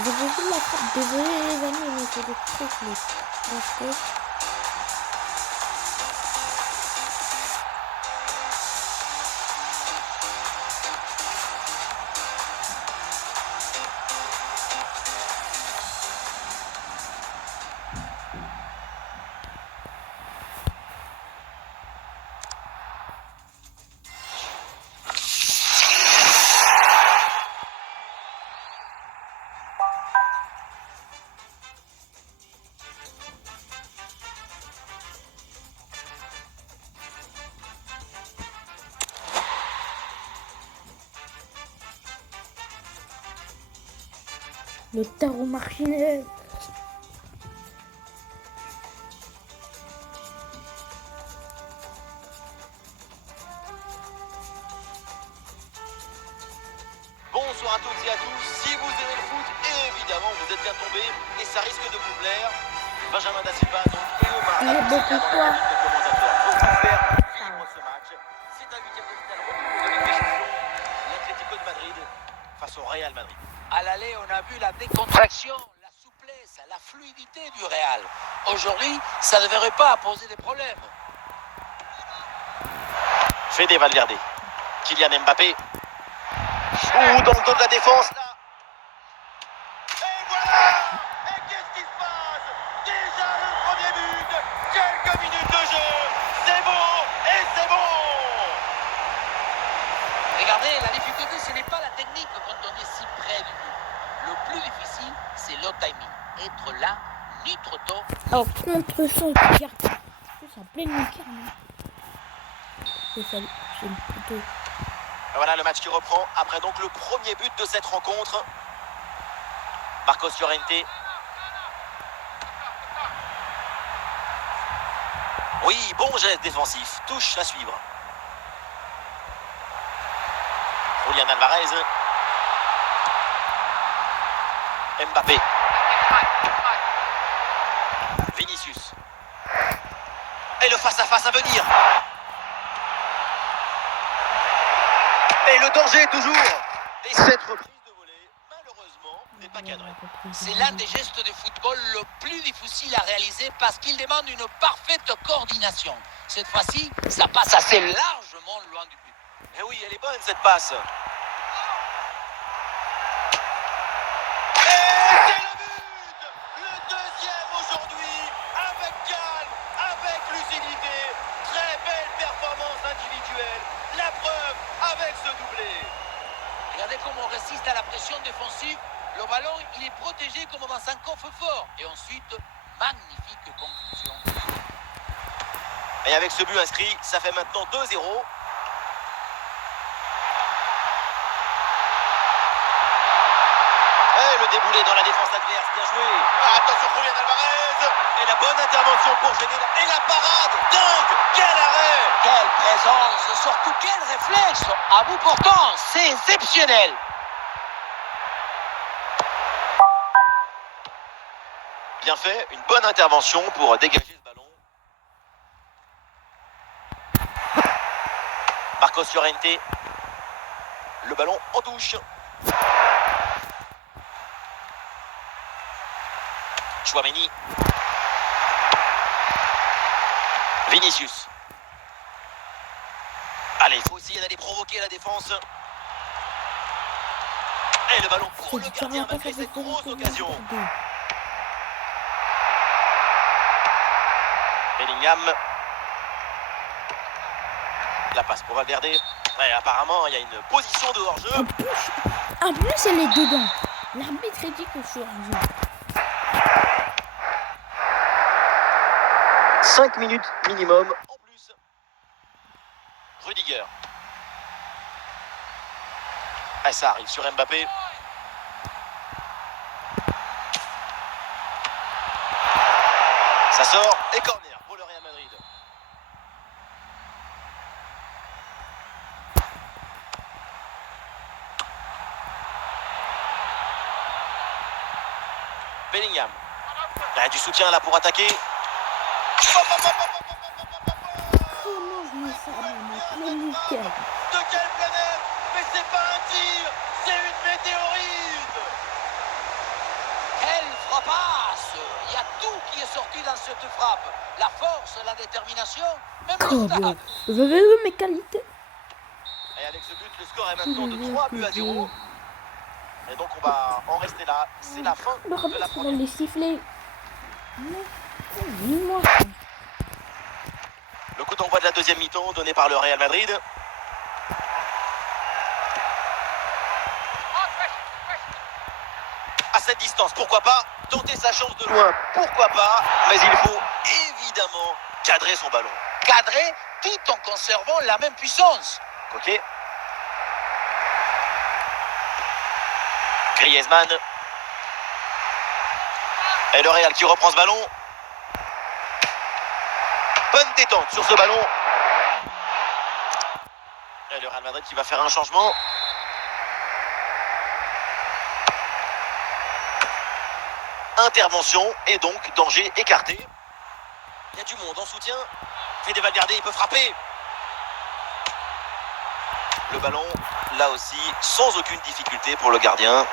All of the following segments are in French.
Vous avez vu la frappe? Désolé les amis, mais c'est des trucs, les basket. Le tarot Martinez. Bonsoir à toutes et à tous, si vous aimez le foot, évidemment vous êtes bien tombés et ça risque de vous plaire. Benjamin Da Silva donc, et Omar Il est beaucoup Abdessia dans la quoi? cabine de commentateurs pour vous faire vivre ce match. C'est un huitième de finale retour de Ligue des Champions, l'Atlético de Madrid face au Real Madrid. À l'aller, on a vu la décontraction, la souplesse, la fluidité du Real. Aujourd'hui, ça ne devrait pas poser des problèmes. Fede Valverde, Kylian Mbappé. Ouh, dans le dos de la défense là. Et voilà. Et qu'est-ce qui se passe? Déjà le premier but. Quelques minutes de jeu. C'est beau et c'est bon. Regardez, la difficulté, ce n'est pas la technique quand on est si près du but. Le plus difficile, c'est le timing. Être là, ni trop tôt. Alors contre son tir. C'est en pleine lucarne. C'est ça, c'est le plutôt. Voilà le match qui reprend après donc le premier but de cette rencontre. Marcos Llorente. Oui, bon geste défensif. Touche à suivre. Julian Alvarez. Mbappé. Vinicius. Et le face-à-face à venir. Et le danger toujours. Et cette reprise de volée, malheureusement, n'est pas cadrée. C'est l'un des gestes de football le plus difficile à réaliser parce qu'il demande une parfaite coordination. Cette fois-ci, ça passe assez largement loin du but. Eh oui, elle est bonne cette passe. Et c'est le but! Le deuxième aujourd'hui, avec calme, avec lucidité. Très belle performance individuelle. La preuve avec ce doublé. Regardez comment on résiste à la pression défensive. Le ballon, il est protégé comme dans un coffre-fort. Et ensuite, magnifique conclusion. Et avec ce but inscrit, ça fait maintenant 2-0. Et le déboulé dans la défense adverse, bien joué. Ah, attention Julian Alvarez. Et la bonne intervention pour gêner. Et la parade, dingue. Quel arrêt. Quelle présence, surtout quel réflexe. À bout portant, c'est exceptionnel. Bien fait, une bonne intervention pour dégager ce ballon. Marcos Llorente. Le ballon en touche. Chouameni. Vinicius. Allez, il faut essayer d'aller provoquer la défense. Et le ballon pour le gardien malgré cette grosse occasion. Bellingham. La passe pour Valverde. Ouais, apparemment, il y a une position de hors-jeu. En plus, elle est dedans. L'arbitre dit que je suis hors-jeu. 5 minutes minimum en plus. Rudiger. Ah, ça arrive sur Mbappé. Ça sort et corner pour le Real Madrid. Bellingham. Il y a du soutien là pour attaquer. Comment je me sers de ma pleine lucarne? De quelle planète? Mais c'est pas un tir, c'est une météorite. cette frappe. La force, la détermination, même Oh, le bien. stade. Vous avez vu mes qualités? Et avec ce but, le score est maintenant de 3-0. Et donc on va en rester là. C'est la fin Le de la remettre dans première. les sifflets. Non, dis-moi. Le coup d'envoi de la deuxième mi-temps donné par le Real Madrid. À cette distance, pourquoi pas tenter sa chance de loin, pourquoi pas, mais il faut évidemment cadrer son ballon. Cadré tout en conservant la même puissance. Ok. Griezmann. Et le Real qui reprend ce ballon. Bonne détente sur ce ballon. Et le Real Madrid qui va faire un changement. Intervention et donc danger écarté. Il y a du monde en soutien. Fede Valverde, il peut frapper. Le ballon, là aussi, sans aucune difficulté pour le gardien.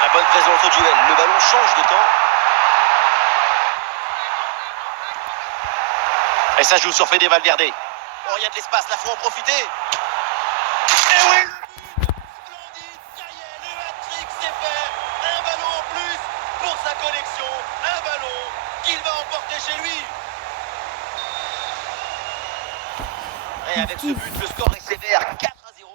La bonne présence au duel. Le ballon change de camp. Et ça joue sur Fede Valverde. Oh, il y a de l'espace, là, faut en profiter. Et oui, le but splendide, ça y est, le hat-trick c'est fait. Un ballon en plus pour sa collection. Un ballon qu'il va emporter chez lui. Et avec ce but, le score est sévère, 4-0.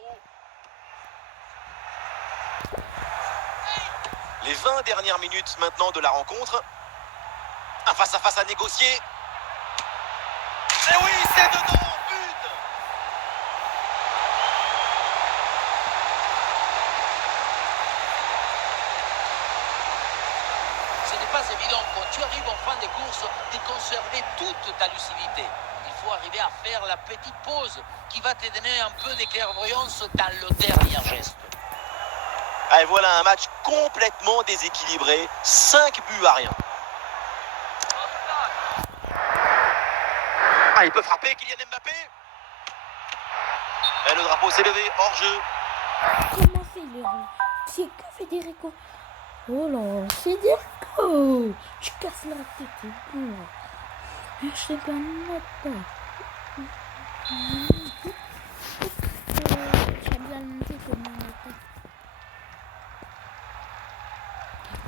Les 20 dernières minutes maintenant de la rencontre. Un face-à-face à négocier. Et oui, c'est dedans, but. Ce n'est pas évident quand tu arrives en fin de course de conserver toute ta lucidité. Il faut arriver à faire la petite pause qui va te donner un peu de clairvoyance dans le dernier geste. Ah, et voilà un match complètement déséquilibré. 5 buts à rien. Ah, il peut frapper, Kylian Mbappé. Et le drapeau s'est levé, hors jeu. Comment c'est le c'est que Federico? Oh là, Federico! Tu casses la tête, c'est bon. Je sais pas pas.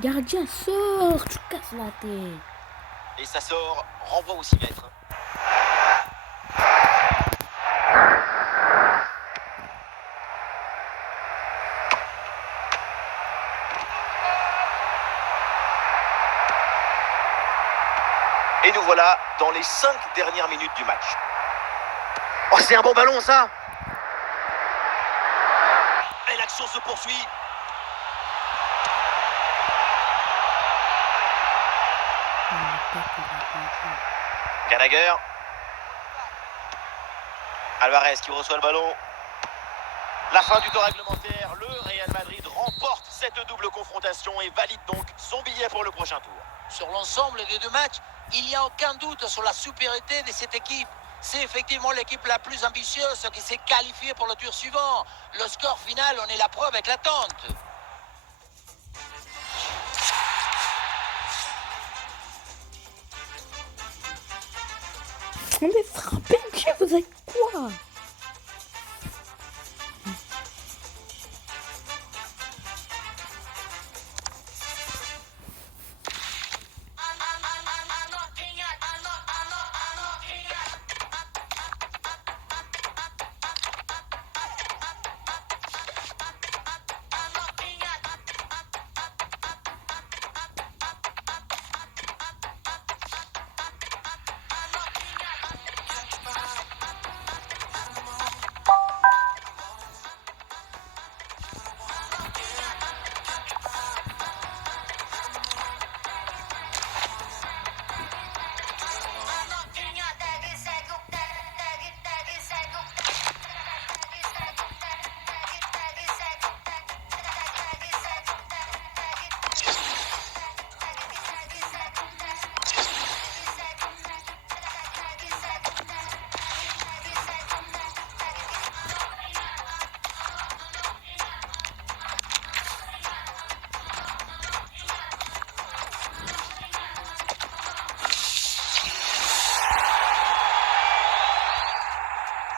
Gardien, sors, tu casses la tête. Et ça sort, renvoie au 6 mètres. Et nous voilà dans les 5 dernières minutes du match. Oh, c'est un bon ballon, ça. Et l'action se poursuit. Gallagher. Alvarez qui reçoit le ballon. La fin du temps réglementaire. Le Real Madrid remporte cette double confrontation et valide donc son billet pour le prochain tour. Sur l'ensemble des deux matchs, il n'y a aucun doute sur la supériorité de cette équipe. C'est effectivement l'équipe la plus ambitieuse qui s'est qualifiée pour le tour suivant. Le score final en est la preuve éclatante. On est frappé, vous êtes quoi?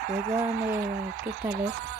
Je vais gagner tout à l'heure.